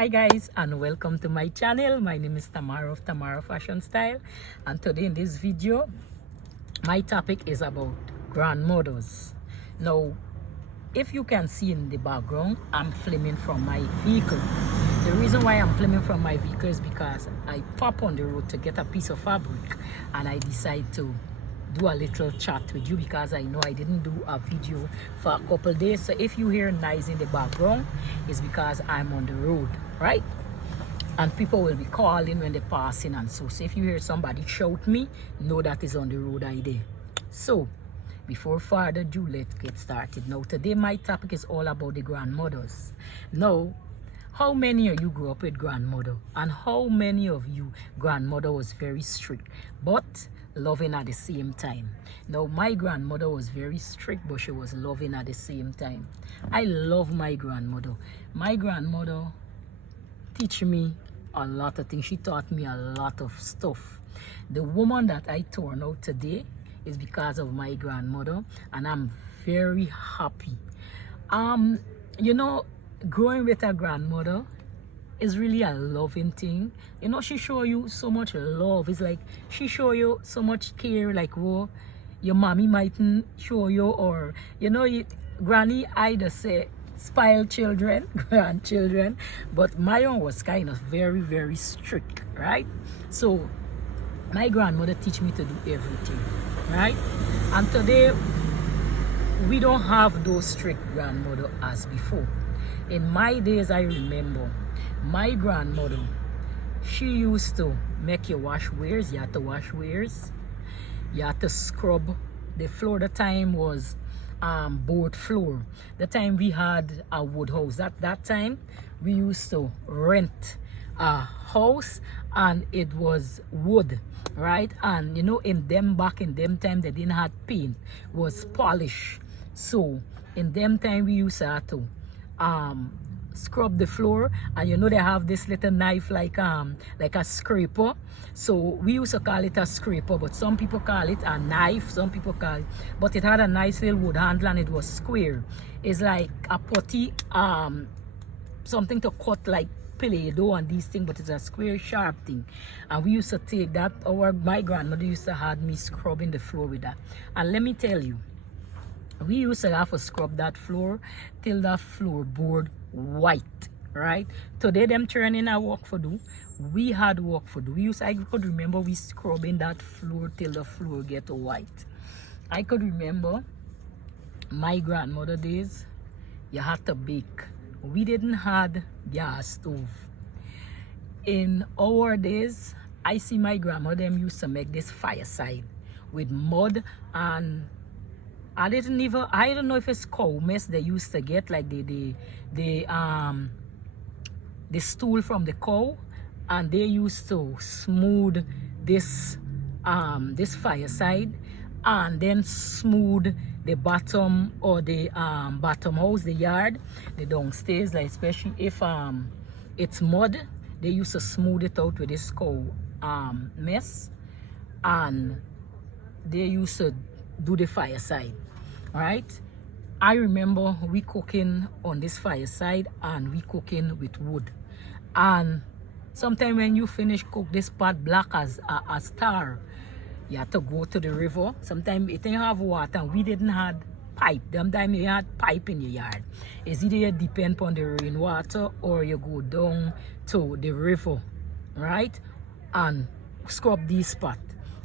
Hi guys, and welcome to my channel. My name is Tamara of Tamara Fashion Style, and today in this video my topic is about grandmothers. Now, if you can see in the background, I'm filming from my vehicle. The reason why I'm filming from my vehicle is because I pop on the road to get a piece of fabric, and I decide to do a little chat with you because I know I didn't do a video for a couple days. So if you hear noise in the background, it's because I'm on the road, right? And people will be calling when they're passing, and so if you hear somebody shout me, know that is on the road I did. So before further ado, let's get started. Now today my topic is all about the grandmothers. Now, how many of you grew up with grandmother, and how many of you grandmother was very strict but loving at the same time? Now, my grandmother was very strict, but she was loving at the same time. I love my grandmother. My grandmother teach me a lot of things. She taught me a lot of stuff. The woman that I turn out today is because of my grandmother, and I'm very happy. You know, growing with a grandmother is really a loving thing. You know, she show you so much love. It's like she show you so much care, like what your mommy mightn't show you, or you know, granny either say spoiled children, grandchildren, but my own was kind of very strict, right? So my grandmother teach me to do everything, right? And today we don't have those strict grandmother as before. In my days, I remember my grandmother, she used to make you wash wares. You had to wash wares. You had to scrub the floor. The time was board floor. The time we had a wood house. At that time, we used to rent a house, and it was wood, right? And you know, back in them time, they didn't have paint, it was polish. So in them time, we used to have to scrub the floor, and you know they have this little knife like a scraper. So we used to call it a scraper, but some people call it a knife, some people call it, but it had a nice little wood handle and it was square. It's like a putty, something to cut like Play-Doh and these things, but it's a square sharp thing. And we used to take that, my grandmother used to have me scrubbing the floor with that. And let me tell you, we used to have to scrub that floor till that floorboard white, right? Today them turning our work for do. We had work for do. I could remember we scrubbing that floor till the floor get white. I could remember my grandmother days, you had to bake. We didn't had gas stove. In our days, I see my grandmother them used to make this fireside with mud, and I don't know if it's cow mess they used to get, like the stool from the cow, and they used to smooth this this fireside, and then smooth the bottom, or the bottom house, the yard, the downstairs, like especially if it's mud, they used to smooth it out with this cow mess, and they used to do the fireside, right? I remember we cooking on this fireside, and we cooking with wood. And sometimes when you finish cook this pot black as a star, you have to go to the river. Sometimes it didn't have water, and we didn't have pipe. Them time you had pipe in your yard. It's either you depend on the rainwater, or you go down to the river, right? And scrub this pot.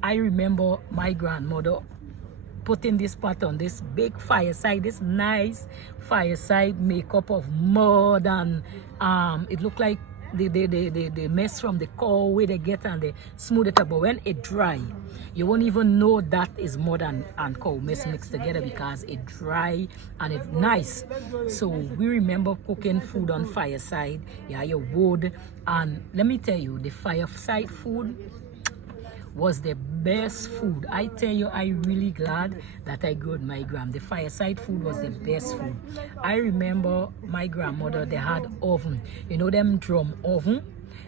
I remember my grandmother putting this pot on this big fireside, this nice fireside made up of mud, and it looked like the mess from the cow where they get, and they smooth it up. But when it dry, you won't even know that is mud and cow mess mixed together, because it dry and it nice. So we remember cooking food on fireside. Yeah, your wood. And let me tell you, the fireside food was the best food. I tell you, I really glad that I grew with my gram. The fireside food was the best food. I remember my grandmother, they had oven. You know them drum oven?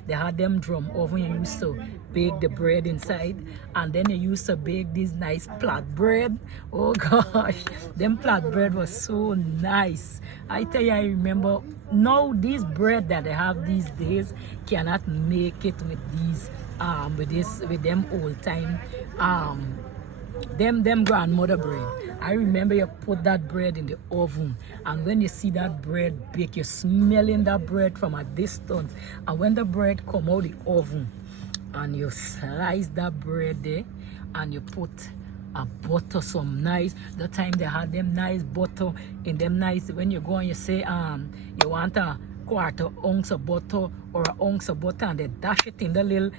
they had them drum oven. You used to bake the bread inside, and then you used to bake this nice flat bread. Oh gosh, them flat bread was so nice. I tell you, I remember. Now this bread that they have these days cannot make it with these with them old time them grandmother bread. I remember you put that bread in the oven, and when you see that bread bake, you're smelling that bread from a distance. And when the bread come out the oven, and you slice that bread there, and you put a butter, some nice. The time they had them nice butter in them nice. When you go and you say you want a quarter ounce of butter or an ounce of butter, and they dash it in the little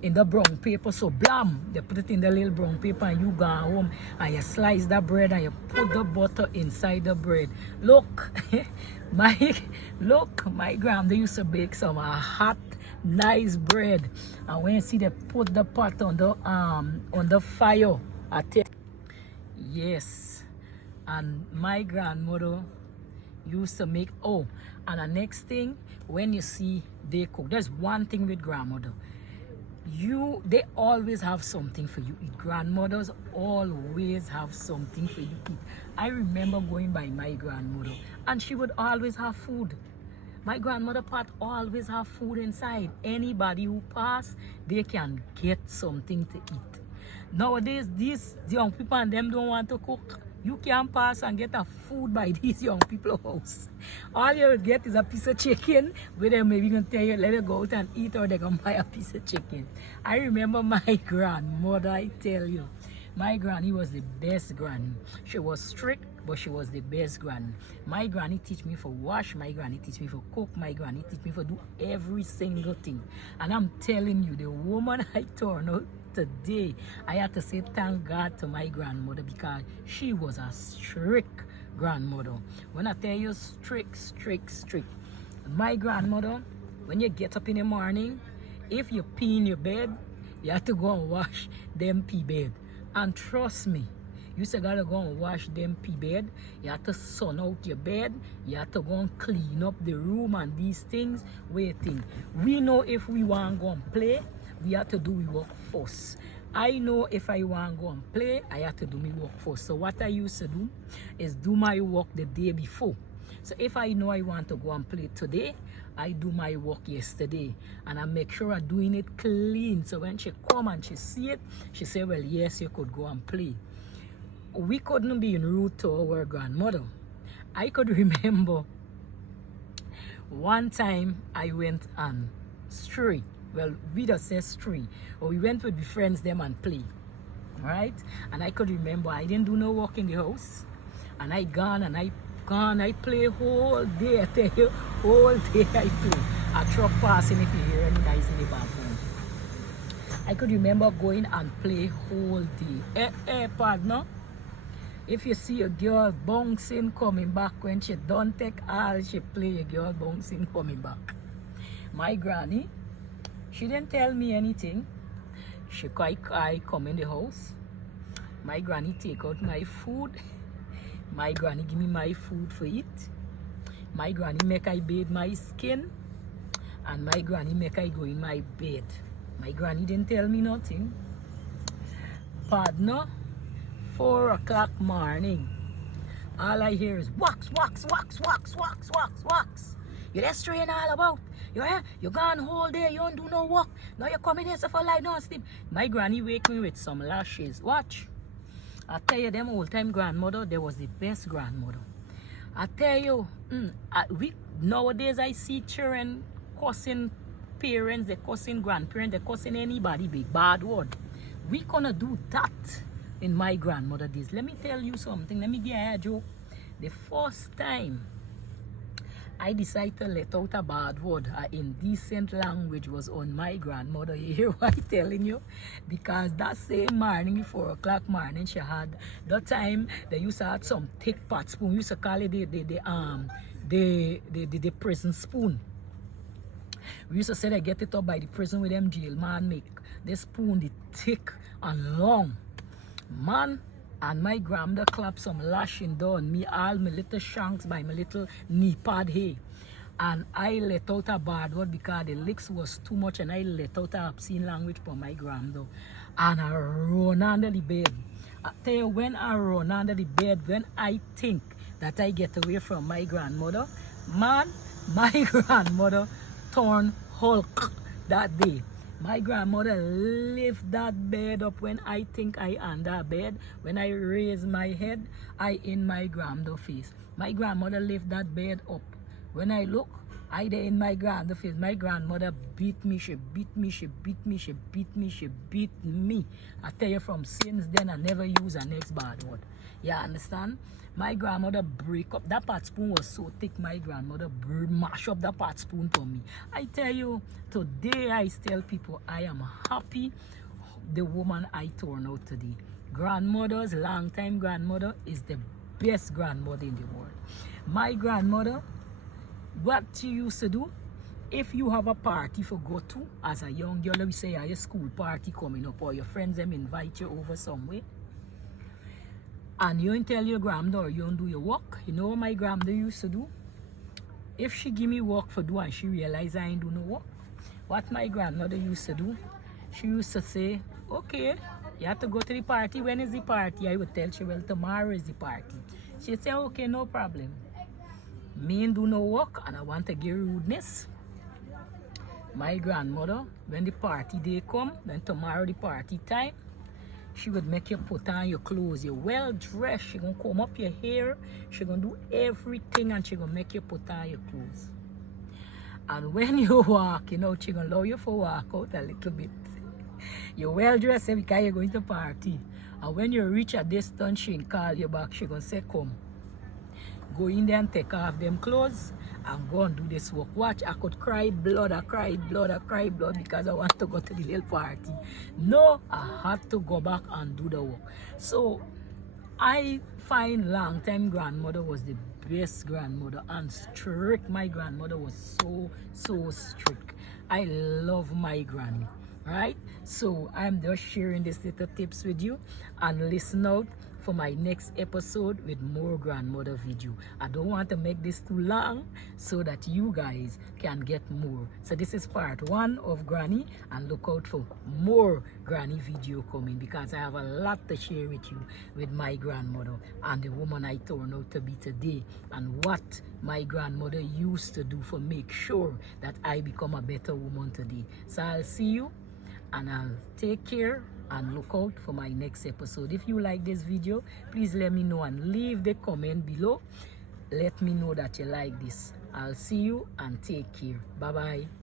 in the brown paper, so blam, they put it in the little brown paper, and you go home and you slice that bread and you put the butter inside the bread. Look, my grandma used to bake some hot nice bread, and when you see they put the pot on the fire, I tell yes. And my grandmother used to make, oh, and the next thing, when you see they cook, there's one thing with grandmother, they always have something for you eat. Grandmothers always have something for you eat. I remember going by my grandmother, and she would always have food. My grandmother pot always have food inside. Anybody who pass, they can get something to eat. Nowadays, these young people and them don't want to cook. You can pass and get a food by these young people's house. All you get is a piece of chicken, where they maybe gonna tell you, let it go out and eat, or they're gonna buy a piece of chicken. I remember my grandmother, I tell you. My granny was the best granny. She was strict, but she was the best granny. My granny teach me for wash, my granny teach me for cook, my granny teach me for do every single thing. And I'm telling you, the woman I turned out today, I have to say thank God to my grandmother, because she was a strict grandmother. When I tell you strict, my grandmother, when you get up in the morning, if you pee in your bed, you have to go and wash them pee bed. And trust me, you still gotta go and wash them pee bed. You have to sun out your bed. You have to go and clean up the room and these things. Waiting. We know if we want to go and play, we have to do we work first. I know if I want to go and play, I have to do my work first. So what I used to do is do my work the day before. So if I know I want to go and play today, I do my work yesterday, and I make sure I'm doing it clean. So when she come and she see it, she say, well, yes, you could go and play. We couldn't be rude to our grandmother. I could remember one time I went on street. Well, we just say street. Or we went with the friends them and play. Right? And I could remember I didn't do no work in the house. And I play whole day. I tell you, whole day I play. A truck passing, if you hear any noise in the background. I could remember going and play whole day. Partner. If you see a girl bouncing coming back, when she don't take all, she play a girl bouncing coming back. My granny, she didn't tell me anything. I come in the house. My granny take out my food. My granny give me my food for eat. My granny make I bathe my skin. And my granny make I go in my bed. My granny didn't tell me nothing. Partner, 4 o'clock morning. All I hear is wax. You that strain all about. You gone whole day, you don't do no work. Now you come in here so for lie down sleep. My granny wake me with some lashes. Watch. I tell you, them old time grandmother, they was the best grandmother. I tell you, nowadays I see children cussing parents, they cussing grandparents, they cussing anybody big bad word. We gonna do that in my grandmother days. Let me tell you something. Let me give you a joke. The first time I decided to let out a bad word, an indecent language, was on my grandmother. You hear what I'm telling you? Because that same morning, 4 o'clock morning, she had that time they used to have some thick pot spoon. We used to call it the prison spoon. We used to say they get it up by the prison with them jail man make the spoon the thick and long. Man, and my grandmother clap some lashing down me, all my little shanks by my little knee pad here. and I let out a bad word because the licks was too much, and I let out a obscene language for my grandmother, and I run under the bed. I tell you, when I run under the bed, when I think that I get away from my grandmother, man, my grandmother turned Hulk that day. My grandmother lift that bed up when I think I under bed. When I raise my head, I in my grandmother's face. My grandmother lift that bed up. When I look, I there in my grandmother's face. My grandmother beat me, she beat me, she beat me, she beat me, she beat me. I tell you, from since then I never use a next bad word. You understand? My grandmother break up. That pot spoon was so thick, my grandmother mash up that pot spoon for me. I tell you, today I tell people I am happy the woman I turned out today. Grandmother's long time grandmother is the best grandmother in the world. My grandmother, what she used to do, if you have a party for go to as a young girl, we say your school party coming up, or your friends them invite you over somewhere, and you don't tell your grandmother you don't do your work. You know what my grandmother used to do? If she give me work for do and she realize I ain't do no work, what my grandmother used to do, she used to say, okay, you have to go to the party. When is the party? I would tell she, well, tomorrow is the party. She'd say, okay, no problem. Me ain't do no work and I want to give rudeness. My grandmother, when the party day come, then tomorrow the party time, she would make you put on your clothes. You're well dressed. She gonna comb up your hair. She gonna do everything, and she gonna make you put on your clothes. And when you walk, you know, she gonna allow you for walk out a little bit. You're well dressed because you're going to party. And when you reach a distance, she call you back. She gonna say, come. Go in there and take off them clothes and go and do this work. Watch, I could cry blood, I cried blood, I cried blood because I want to go to the little party. No, I had to go back and do the work. So I find long time grandmother was the best grandmother, and strict. My grandmother was so strict. I love my granny, right? So I'm just sharing these little tips with you, and listen out for my next episode with more grandmother video. I don't want to make this too long so that you guys can get more. So this is part 1 of granny, and look out for more granny video coming because I have a lot to share with you with my grandmother and the woman I turned out to be today, and what my grandmother used to do for make sure that I become a better woman today. So I'll see you, and I'll take care, and look out for my next episode. If you like this video, please let me know and leave the comment below. Let me know that you like this. I'll see you and take care. Bye bye.